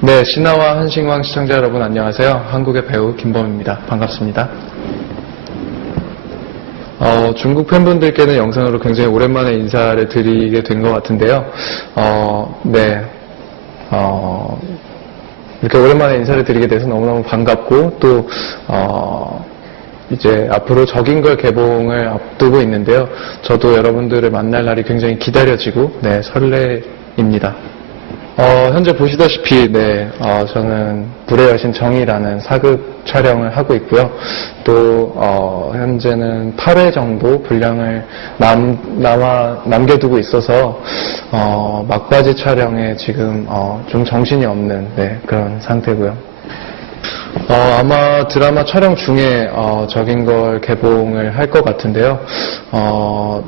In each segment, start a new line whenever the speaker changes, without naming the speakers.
네, 신화와 한신왕 시청자 여러분 안녕하세요. 한국의 배우 김범입니다. 반갑습니다. 어, 중국 팬분들께는 영상으로 굉장히 오랜만에 인사를 드리게 된 것 같은데요. 어, 네, 어, 이렇게 오랜만에 인사를 드리게 돼서 너무너무 반갑고 또 어, 이제 앞으로 적인걸 개봉을 앞두고 있는데요. 저도 여러분들을 만날 날이 굉장히 기다려지고 네 설레입니다. 어, 현재 보시다시피 네 어, 저는 불의 여신 정이라는 사극 촬영을 하고 있고요. 또 어, 현재는 8회 정도 분량을 남, 남아, 남겨두고 있어서 어, 막바지 촬영에 지금 어, 좀 정신이 없는 네, 그런 상태고요. 어, 아마 드라마 촬영 중에 어, 적인 걸 개봉을 할 것 같은데요. 어,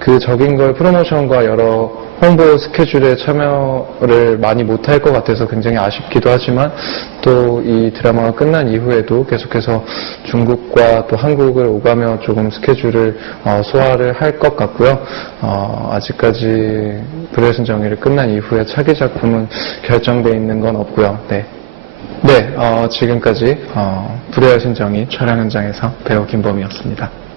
그 적인 걸 프로모션과 여러 홍보 스케줄에 참여를 많이 못할 것 같아서 굉장히 아쉽기도 하지만 또 이 드라마가 끝난 이후에도 계속해서 중국과 또 한국을 오가며 조금 스케줄을 어, 소화를 할 것 같고요. 어, 아직까지 불의신 정의를 끝난 이후에 차기 작품은 결정되어 있는 건 없고요. 네. 네, 어, 지금까지 어, 불의의 신정이 촬영 현장에서 배우 김범이었습니다.